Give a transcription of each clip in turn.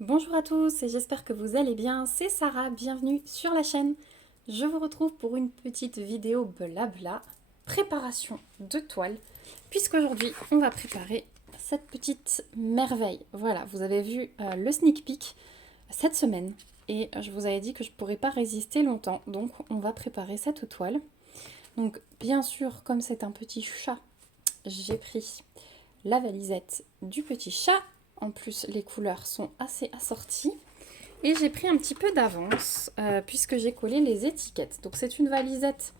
Bonjour à tous et j'espère que vous allez bien, c'est Sarah, bienvenue sur la chaîne. Je vous retrouve pour une petite vidéo blabla, préparation de toile, puisqu'aujourd'hui on va préparer cette petite merveille. Voilà, vous avez vu le sneak peek cette semaine et je vous avais dit que je ne pourrais pas résister longtemps, donc on va préparer cette toile. Donc bien sûr, comme c'est un petit chat, j'ai pris la valisette du petit chat. En plus, les couleurs sont assez assorties. Et j'ai pris un petit peu d'avance puisque j'ai collé les étiquettes. Donc c'est une valisette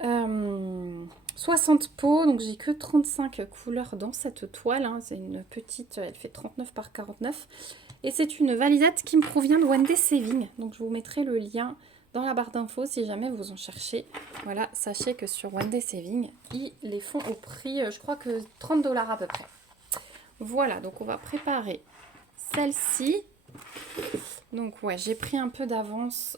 60 pots, donc j'ai que 35 couleurs dans cette toile. Hein. C'est une petite, elle fait 39 par 49. Et c'est une valisette qui me provient de One Day Saving. Donc je vous mettrai le lien dans la barre d'infos si jamais vous en cherchez. Voilà, sachez que sur One Day Saving, ils les font au prix, je crois que 30 $ à peu près. Voilà, donc on va préparer celle-ci. Donc ouais, j'ai pris un peu d'avance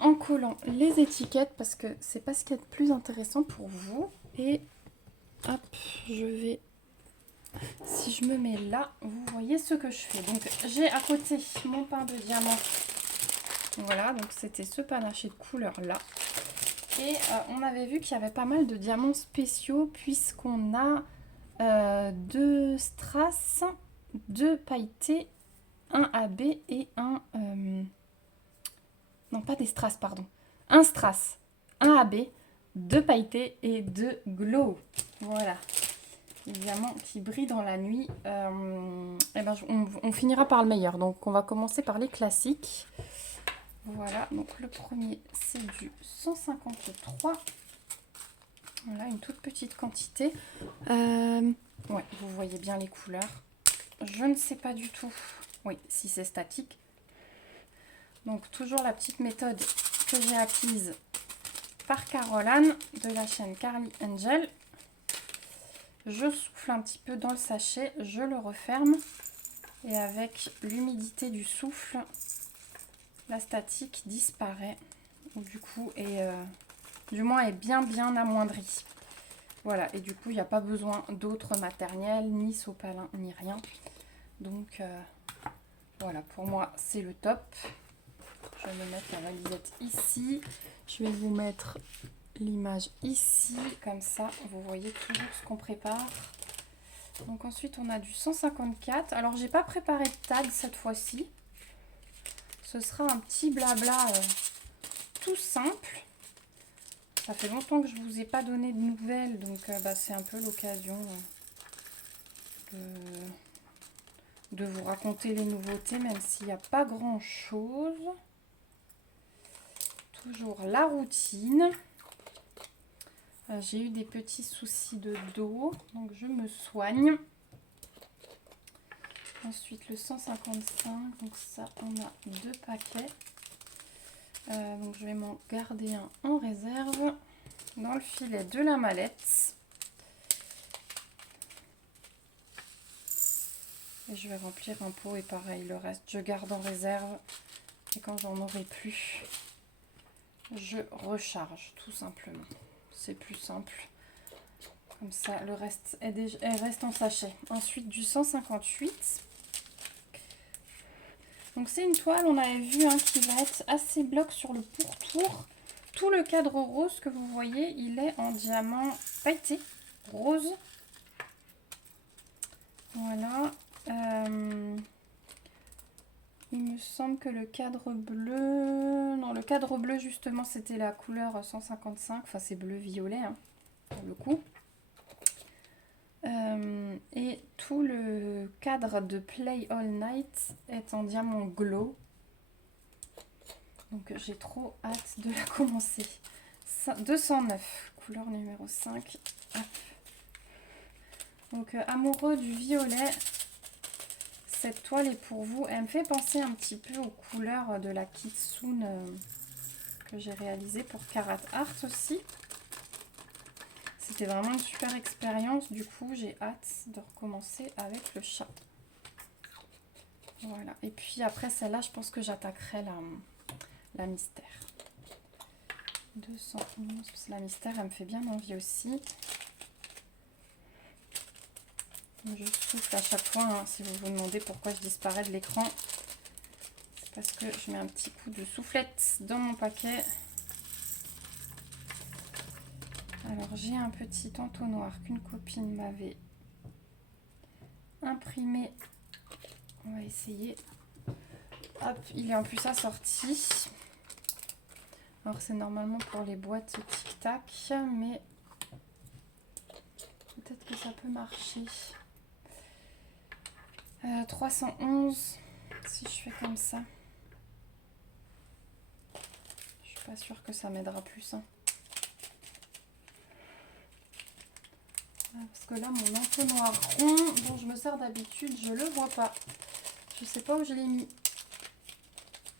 en collant les étiquettes parce que c'est pas ce qui est le plus intéressant pour vous. Et hop, je vais... Si je me mets là, vous voyez ce que je fais. Donc j'ai à côté mon pain de diamant. Voilà, donc c'était ce panaché de couleur là. Et on avait vu qu'il y avait pas mal de diamants spéciaux puisqu'on a deux strass, deux pailletés, un AB et un... non, pas des strass, pardon. Un strass, un AB, deux pailletés et deux glow. Voilà. Les diamants qui brillent dans la nuit. Et ben, on finira par le meilleur. Donc, on va commencer par les classiques. Voilà. Donc, le premier, c'est du 153. Voilà, une toute petite quantité. Ouais, vous voyez bien les couleurs. Je ne sais pas du tout. Oui, si c'est statique. Donc, toujours la petite méthode que j'ai apprise par Caroline de la chaîne Carly Angel. Je souffle un petit peu dans le sachet, je le referme et avec l'humidité du souffle, la statique disparaît ou du coup du moins est bien amoindrie. Voilà, et du coup il n'y a pas besoin d'autres matériels, ni sopalin, ni rien. Donc voilà, pour moi c'est le top. Je vais mettre la valisette ici. Je vais vous mettre l'image ici, comme ça vous voyez toujours ce qu'on prépare. Donc ensuite on a du 154. Alors j'ai pas préparé de tag cette fois-ci. Ce sera un petit blabla tout simple. Ça fait longtemps que je vous ai pas donné de nouvelles, donc c'est un peu l'occasion de vous raconter les nouveautés, même s'il n'y a pas grand chose. Toujours la routine. J'ai eu des petits soucis de dos, donc je me soigne. Ensuite le 155, donc ça on a deux paquets. Donc je vais m'en garder un en réserve dans le filet de la mallette. Et je vais remplir un pot et pareil, le reste je garde en réserve. Et quand j'en aurai plus, je recharge tout simplement. C'est plus simple. Comme ça, le reste reste en sachet. Ensuite, du 158. Donc c'est une toile, on avait vu, hein, qui va être assez bloc sur le pourtour. Tout le cadre rose que vous voyez, il est en diamant pailleté rose. Voilà. Il me semble que le cadre bleu... Non, le cadre bleu, justement, c'était la couleur 155. Enfin, c'est bleu-violet, hein, pour le coup. Et tout le cadre de Play All Night est en diamant glow. Donc, j'ai trop hâte de la commencer. 209, couleur numéro 5. Hop. Donc, amoureux du violet... Cette toile est pour vous. Elle me fait penser un petit peu aux couleurs de la Kitsune que j'ai réalisée pour Carat Art aussi. C'était vraiment une super expérience. Du coup, j'ai hâte de recommencer avec le chat. Voilà. Et puis après celle-là, je pense que j'attaquerai la mystère. 211. La mystère, elle me fait bien envie aussi. Je souffle à chaque fois, hein, si vous vous demandez pourquoi je disparais de l'écran. C'est parce que je mets un petit coup de soufflette dans mon paquet. Alors j'ai un petit entonnoir qu'une copine m'avait imprimé. On va essayer. Hop, il est en plus assorti. Alors c'est normalement pour les boîtes Tic Tac, mais peut-être que ça peut marcher. 311, si je fais comme ça. Je suis pas sûre que ça m'aidera plus. Hein. Parce que là, mon entonnoir rond dont je me sers d'habitude, je le vois pas. Je sais pas où je l'ai mis.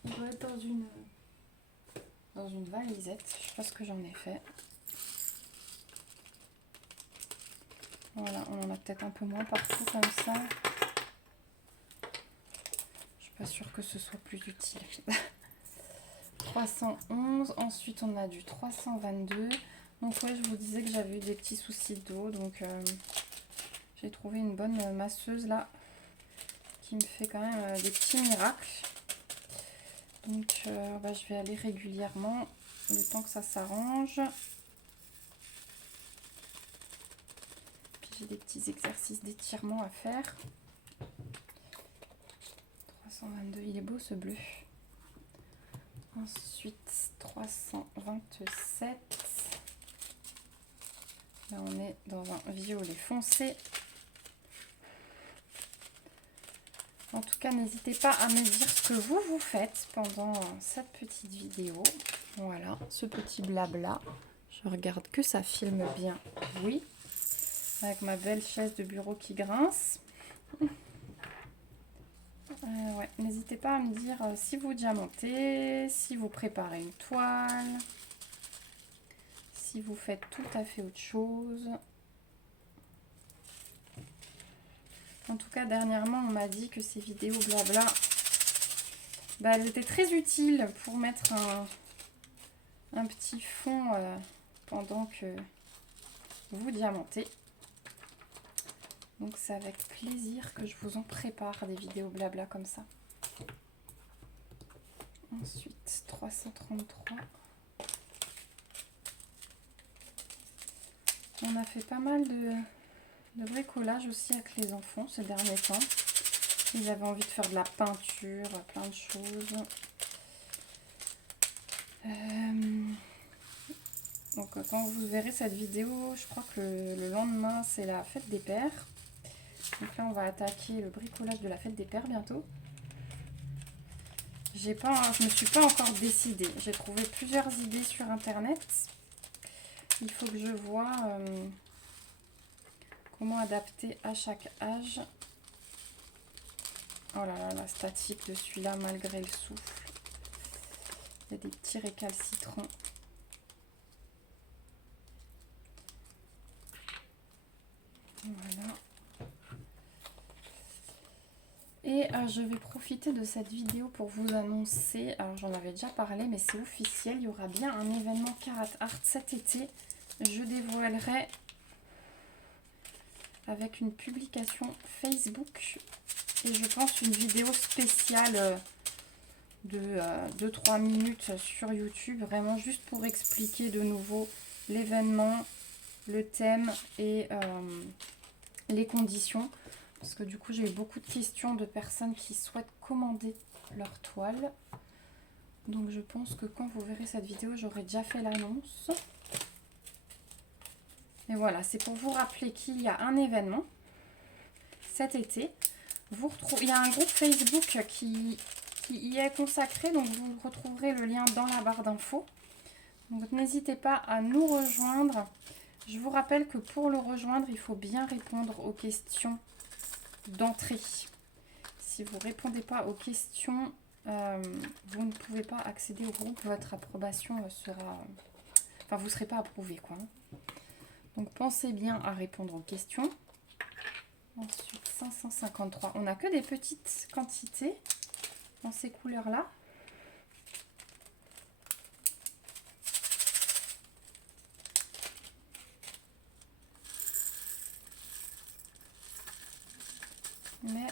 Il doit être dans une valisette. Je sais pas ce que j'en ai fait. Voilà, on en a peut-être un peu moins partout comme ça. Je suis pas sûre que ce soit plus utile. 311. Ensuite, on a du 322. Donc ouais, je vous disais que j'avais eu des petits soucis d'eau. Donc j'ai trouvé une bonne masseuse là qui me fait quand même des petits miracles. Donc je vais aller régulièrement le temps que ça s'arrange. Puis j'ai des petits exercices d'étirement à faire. 322, il est beau ce bleu. Ensuite 327. Là on est dans un violet foncé. En tout cas, n'hésitez pas à me dire ce que vous faites pendant cette petite vidéo. Voilà, ce petit blabla. Je regarde que ça filme bien. Oui. Avec ma belle chaise de bureau qui grince. Ouais, n'hésitez pas à me dire si vous diamantez, si vous préparez une toile, si vous faites tout à fait autre chose. En tout cas, dernièrement, on m'a dit que ces vidéos blabla, elles étaient très utiles pour mettre un petit fond pendant que vous diamantez. Donc c'est avec plaisir que je vous en prépare des vidéos blabla comme ça. Ensuite, 333. On a fait pas mal de bricolage aussi avec les enfants ces derniers temps. Ils avaient envie de faire de la peinture, plein de choses. Donc quand vous verrez cette vidéo, je crois que le lendemain c'est la fête des pères. Donc là on va attaquer le bricolage de la fête des pères bientôt. Je me suis pas encore décidée. J'ai trouvé plusieurs idées sur internet. Il faut que je vois comment adapter à chaque âge. Oh là là, la statique de celui-là malgré le souffle. Il y a des petits récalcitrants. Voilà. Et je vais profiter de cette vidéo pour vous annoncer, alors j'en avais déjà parlé mais c'est officiel, il y aura bien un événement Carat Art cet été. Je dévoilerai avec une publication Facebook et je pense une vidéo spéciale de 2-3 minutes sur YouTube, vraiment juste pour expliquer de nouveau l'événement, le thème et les conditions. Parce que du coup, j'ai eu beaucoup de questions de personnes qui souhaitent commander leur toile. Donc, je pense que quand vous verrez cette vidéo, j'aurai déjà fait l'annonce. Et voilà, c'est pour vous rappeler qu'il y a un événement cet été. Il y a un groupe Facebook qui y est consacré. Donc, vous retrouverez le lien dans la barre d'infos. Donc, n'hésitez pas à nous rejoindre. Je vous rappelle que pour le rejoindre, il faut bien répondre aux questions d'entrée. Si vous ne répondez pas aux questions, vous ne pouvez pas accéder au groupe. Votre approbation sera... Enfin, vous ne serez pas approuvé, quoi. Donc, pensez bien à répondre aux questions. Ensuite, 553. On n'a que des petites quantités dans ces couleurs-là. Mais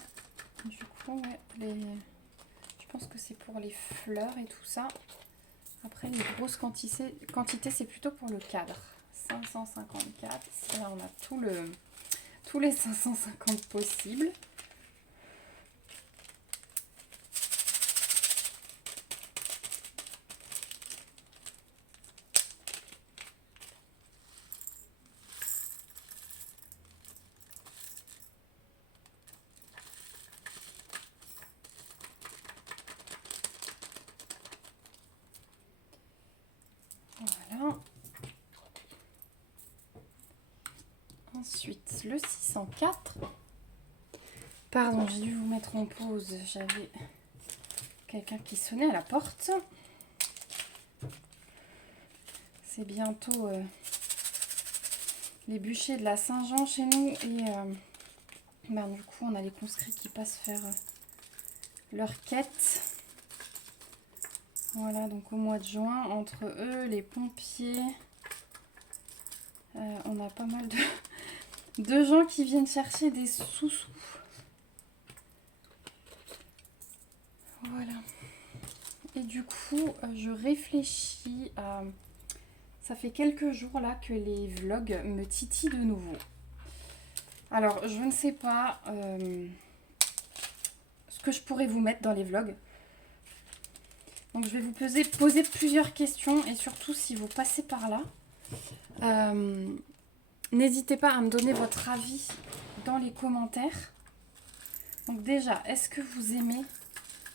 du coup, ouais, je pense que c'est pour les fleurs et tout ça. Après, les grosses quantités c'est plutôt pour le cadre. 554. Là, on a tous les 550 possibles. Voilà. Ensuite, le 604. Pardon, j'ai dû vous mettre en pause. J'avais quelqu'un qui sonnait à la porte. C'est bientôt les bûchers de la Saint-Jean chez nous. Et du coup, on a les conscrits qui passent faire leur quête. Voilà, donc au mois de juin, entre eux, les pompiers, on a pas mal de gens qui viennent chercher des sous-sous. Voilà. Et du coup, je réfléchis à... Ça fait quelques jours là que les vlogs me titillent de nouveau. Alors, je ne sais pas ce que je pourrais vous mettre dans les vlogs. Donc, je vais vous poser plusieurs questions et surtout si vous passez par là, n'hésitez pas à me donner votre avis dans les commentaires. Donc déjà, est-ce que vous aimez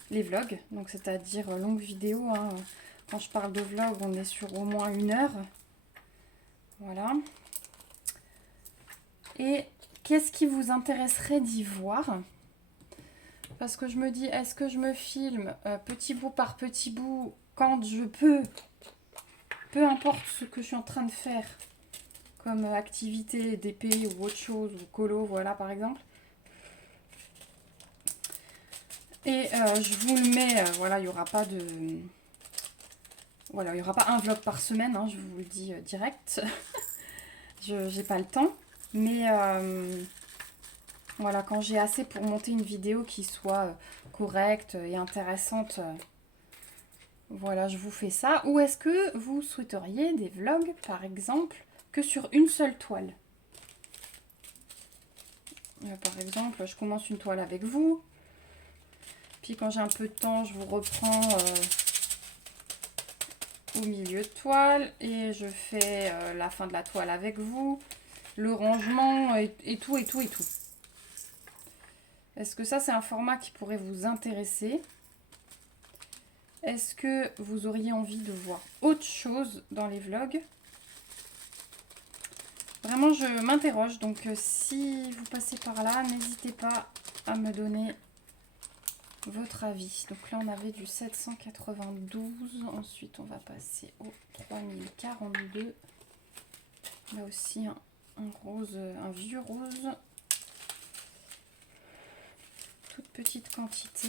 les vlogs? Donc c'est-à-dire longues vidéos. Hein. Quand je parle de vlog, on est sur au moins 1 heure. Voilà. Et qu'est-ce qui vous intéresserait d'y voir? Parce que je me dis, est-ce que je me filme petit bout par petit bout quand je peux, peu importe ce que je suis en train de faire comme activité d'épée ou autre chose, ou colo, voilà par exemple. Et je vous le mets, voilà, il n'y aura pas de... Voilà, il n'y aura pas un vlog par semaine, hein, je vous le dis direct. Je n'ai pas le temps. Mais voilà, quand j'ai assez pour monter une vidéo qui soit correcte et intéressante, voilà, je vous fais ça. Ou est-ce que vous souhaiteriez des vlogs, par exemple, que sur une seule toile? Par exemple, je commence une toile avec vous. Puis quand j'ai un peu de temps, je vous reprends au milieu de toile. Et je fais la fin de la toile avec vous. Le rangement et tout, et tout, et tout. Est-ce que ça, c'est un format qui pourrait vous intéresser? Est-ce que vous auriez envie de voir autre chose dans les vlogs? Vraiment, je m'interroge. Donc, si vous passez par là, n'hésitez pas à me donner votre avis. Donc là, on avait du 792. Ensuite, on va passer au 3042. Là aussi, un rose, un vieux rose. Toute petite quantité.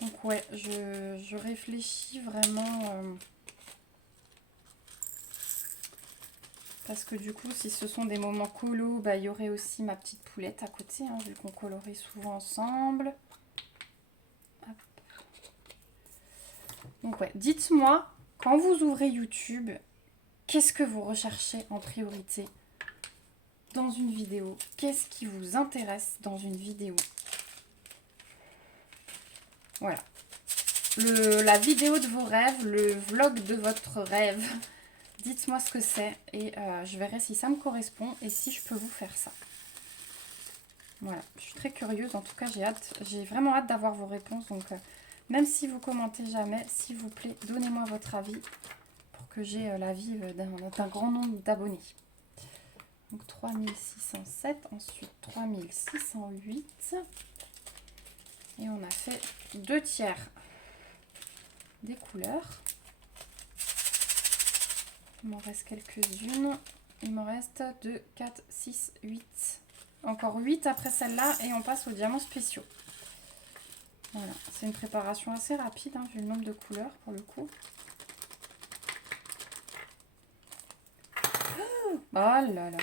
Donc ouais, je réfléchis vraiment... parce que du coup, si ce sont des moments colo, bah, il y aurait aussi ma petite poulette à côté, hein, vu qu'on colorait souvent ensemble. Hop. Donc ouais, dites-moi, quand vous ouvrez YouTube, qu'est-ce que vous recherchez en priorité dans une vidéo? Qu'est-ce qui vous intéresse dans une vidéo? Voilà. La vidéo de vos rêves, le vlog de votre rêve. Dites-moi ce que c'est et je verrai si ça me correspond et si je peux vous faire ça. Voilà, je suis très curieuse. En tout cas, j'ai vraiment hâte d'avoir vos réponses. Donc, même si vous commentez jamais, s'il vous plaît, donnez-moi votre avis pour que j'ai l'avis d'un grand nombre d'abonnés. Donc, 3607, ensuite 3608. Et on a fait 2 tiers des couleurs. Il m'en reste quelques-unes. Il m'en reste 2, 4, 6, 8. Encore 8 après celle-là et on passe aux diamants spéciaux. Voilà, c'est une préparation assez rapide, hein, vu le nombre de couleurs pour le coup. Oh là là.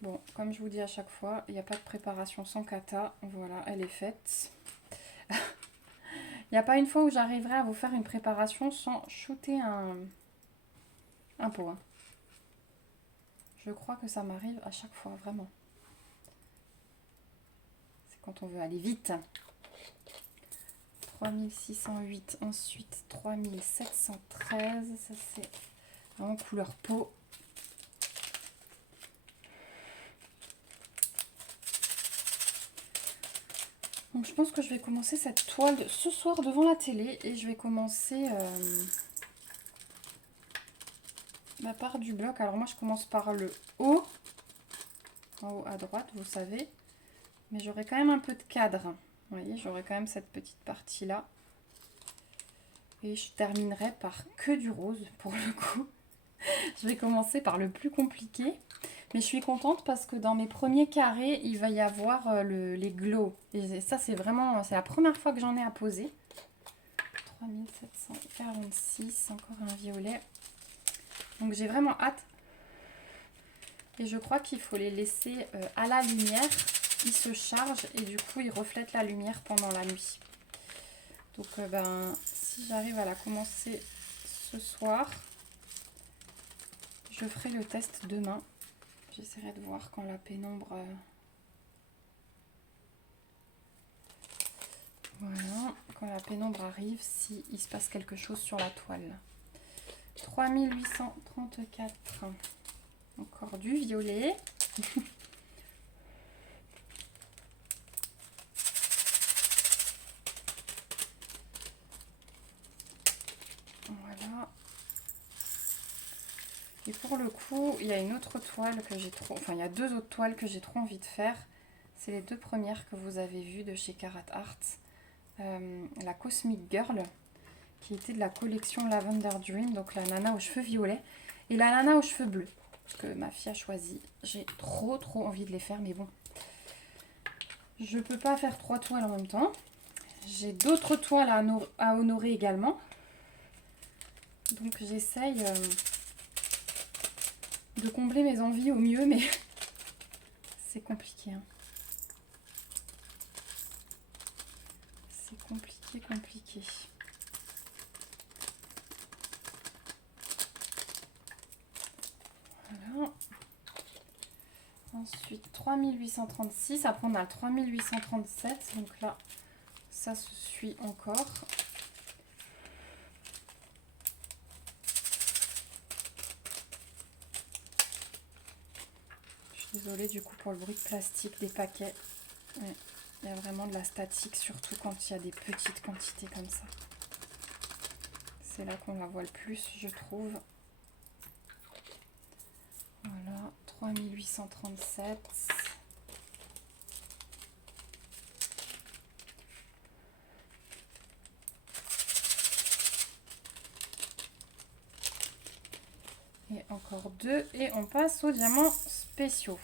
Bon, comme je vous dis à chaque fois, il n'y a pas de préparation sans kata. Voilà, elle est faite. Il n'y a pas une fois où j'arriverai à vous faire une préparation sans shooter un pot. Hein. Je crois que ça m'arrive à chaque fois, vraiment. C'est quand on veut aller vite. 3608, ensuite 3713, ça c'est en couleur peau. Donc je pense que je vais commencer cette toile ce soir devant la télé et je vais commencer la part du bloc. Alors moi je commence par le haut, en haut à droite, vous savez, mais j'aurai quand même un peu de cadre. Vous voyez, j'aurai quand même cette petite partie là. Et je terminerai par que du rose pour le coup. Je vais commencer par le plus compliqué. Mais je suis contente parce que dans mes premiers carrés, il va y avoir les glows. Et ça, c'est vraiment, c'est la première fois que j'en ai à poser. 3746, encore un violet. Donc j'ai vraiment hâte. Et je crois qu'il faut les laisser à la lumière. Ils se chargent et du coup, ils reflètent la lumière pendant la nuit. Donc si j'arrive à la commencer ce soir, je ferai le test demain. J'essaierai de voir quand la pénombre... Voilà, quand la pénombre arrive, s'il se passe quelque chose sur la toile. 3834. Encore du violet. Voilà. Et pour le coup, il y a une autre toile que j'ai trop... Enfin, il y a deux autres toiles que j'ai trop envie de faire. C'est les deux premières que vous avez vues de chez Carat Art. La Cosmic Girl, qui était de la collection Lavender Dream, donc la nana aux cheveux violets. Et la nana aux cheveux bleus, que ma fille a choisi. J'ai trop envie de les faire, mais bon. Je peux pas faire 3 toiles en même temps. J'ai d'autres toiles à honorer également. Donc j'essaye de combler mes envies au mieux, mais c'est compliqué. Hein. C'est compliqué. Voilà. Ensuite 3836. Après on a le 3837. Donc là, ça se suit encore. Désolée du coup pour le bruit de plastique des paquets. Ouais, il y a vraiment de la statique, surtout quand il y a des petites quantités comme ça. C'est là qu'on la voit le plus, je trouve. Voilà, 3837. Et encore deux. Et on passe aux diamants spéciaux.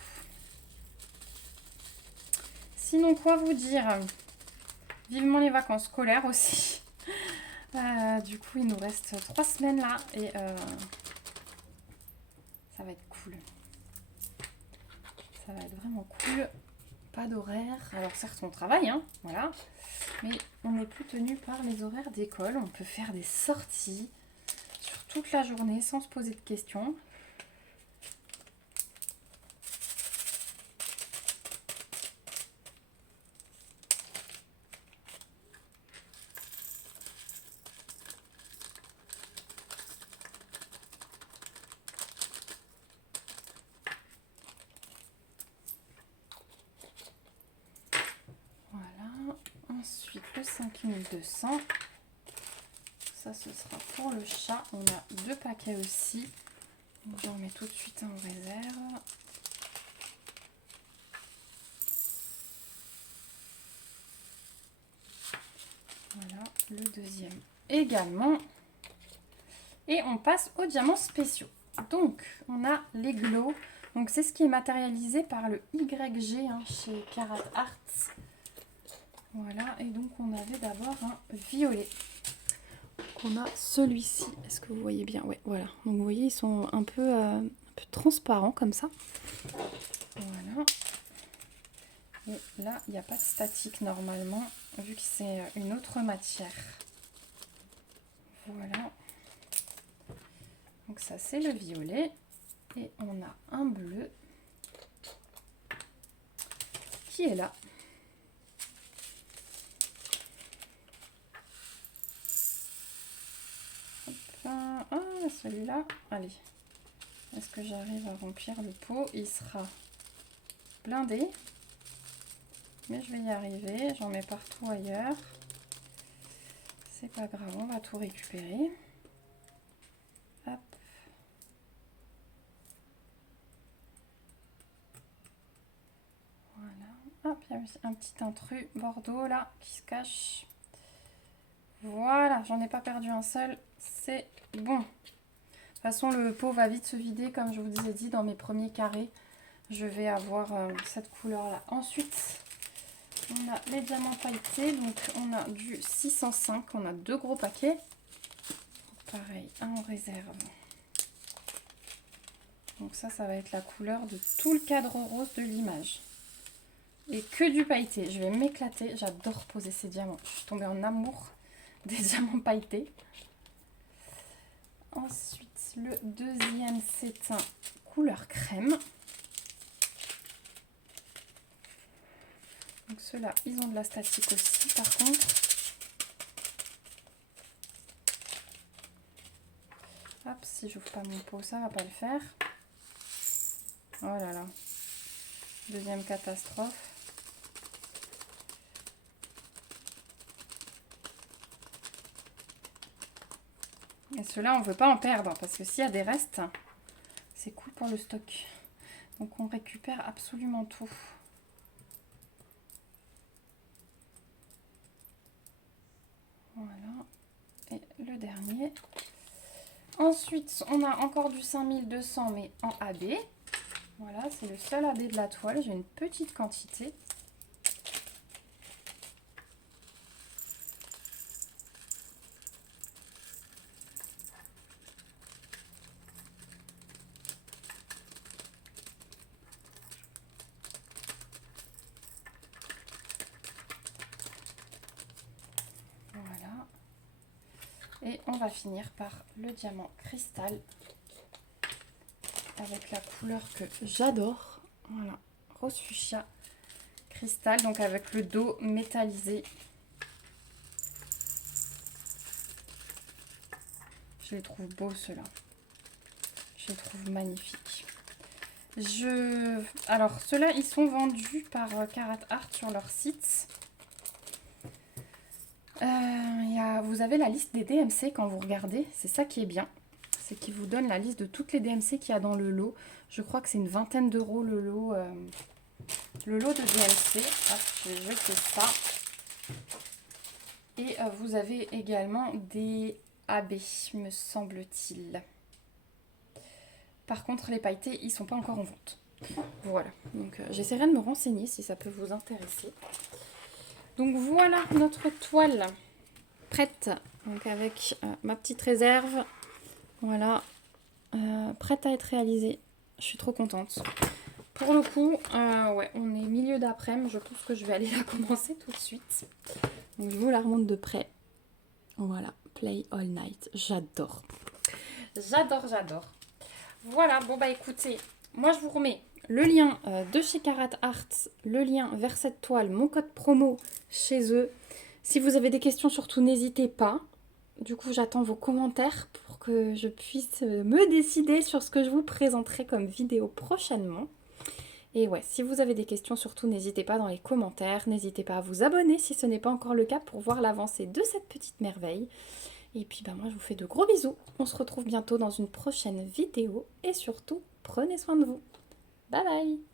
Sinon, quoi vous dire? Vivement les vacances scolaires aussi. Du coup, il nous reste 3 semaines là. Et ça va être cool. Ça va être vraiment cool. Pas d'horaire. Alors certes, on travaille, hein, voilà. Mais on n'est plus tenu par les horaires d'école. On peut faire des sorties sur toute la journée sans se poser de questions. Ensuite, le 5200. Ça, ce sera pour le chat. On a 2 paquets aussi. J'en mets tout de suite en réserve. Voilà, le deuxième également. Et on passe aux diamants spéciaux. Donc, on a les glows. Donc, c'est ce qui est matérialisé par le YG hein, chez Carat Art. Voilà, et donc on avait d'abord un violet. On a celui-ci. Est-ce que vous voyez bien? Ouais, voilà. Donc vous voyez, ils sont un peu peu transparent comme ça. Voilà. Et là, il n'y a pas de statique normalement, vu que c'est une autre matière. Voilà. Donc ça, c'est le violet. Et on a un bleu qui est là. Hop. Ah, celui-là, allez. Est-ce que j'arrive à remplir le pot? Il sera blindé. Mais je vais y arriver. J'en mets partout ailleurs. C'est pas grave, on va tout récupérer. Hop. Voilà. Hop, il y a un petit intrus bordeaux là qui se cache. Voilà, j'en ai pas perdu un seul. C'est bon. De toute façon, le pot va vite se vider, comme je vous ai dit dans mes premiers carrés. Je vais avoir cette couleur-là. Ensuite, on a les diamants pailletés. Donc, on a du 605. On a 2 gros paquets. Pareil, un en réserve. Donc ça va être la couleur de tout le cadre rose de l'image. Et que du pailleté. Je vais m'éclater. J'adore poser ces diamants. Je suis tombée en amour des diamants pailletés. Ensuite, le deuxième, c'est un couleur crème. Donc ceux-là, ils ont de la statique aussi, par contre. Hop, si j'ouvre pas mon pot, ça va pas le faire. Oh là là. Deuxième catastrophe. Et ceux-là, on ne veut pas en perdre, parce que s'il y a des restes, c'est cool pour le stock. Donc on récupère absolument tout. Voilà. Et le dernier. Ensuite, on a encore du 5200, mais en AB. Voilà, c'est le seul AB de la toile. J'ai une petite quantité. Voilà. Et on va finir par le diamant cristal. Avec la couleur que j'adore. Voilà, rose fuchsia cristal, donc avec le dos métallisé. Je les trouve beaux ceux-là. Je les trouve magnifiques. Alors ceux-là, ils sont vendus par Carat Art sur leur site. Vous avez la liste des DMC quand vous regardez. C'est ça qui est bien. C'est qu'ils vous donnent la liste de toutes les DMC qu'il y a dans le lot. Je crois que c'est une vingtaine d'euros le lot de DMC. Hop, je vais jeter ça. Et vous avez également des AB, me semble-t-il. Par contre, les pailletés, ils ne sont pas encore en vente. Voilà, donc j'essaierai de me renseigner si ça peut vous intéresser. Donc voilà notre toile prête, donc avec ma petite réserve. Voilà, prête à être réalisée. Je suis trop contente. Pour le coup, ouais, on est milieu d'après-midi. Je pense que je vais aller la commencer tout de suite. Donc je vous la remonte de près. Voilà, Play All Night. J'adore. J'adore, j'adore. Voilà, bon bah écoutez, moi je vous remets le lien de chez Carat Art, le lien vers cette toile, mon code promo chez eux. Si vous avez des questions, surtout n'hésitez pas. Du coup, j'attends vos commentaires pour que je puisse me décider sur ce que je vous présenterai comme vidéo prochainement. Et ouais, si vous avez des questions, surtout n'hésitez pas dans les commentaires. N'hésitez pas à vous abonner si ce n'est pas encore le cas pour voir l'avancée de cette petite merveille. Et puis bah moi je vous fais de gros bisous. On se retrouve bientôt dans une prochaine vidéo. Et surtout, prenez soin de vous. Bye bye!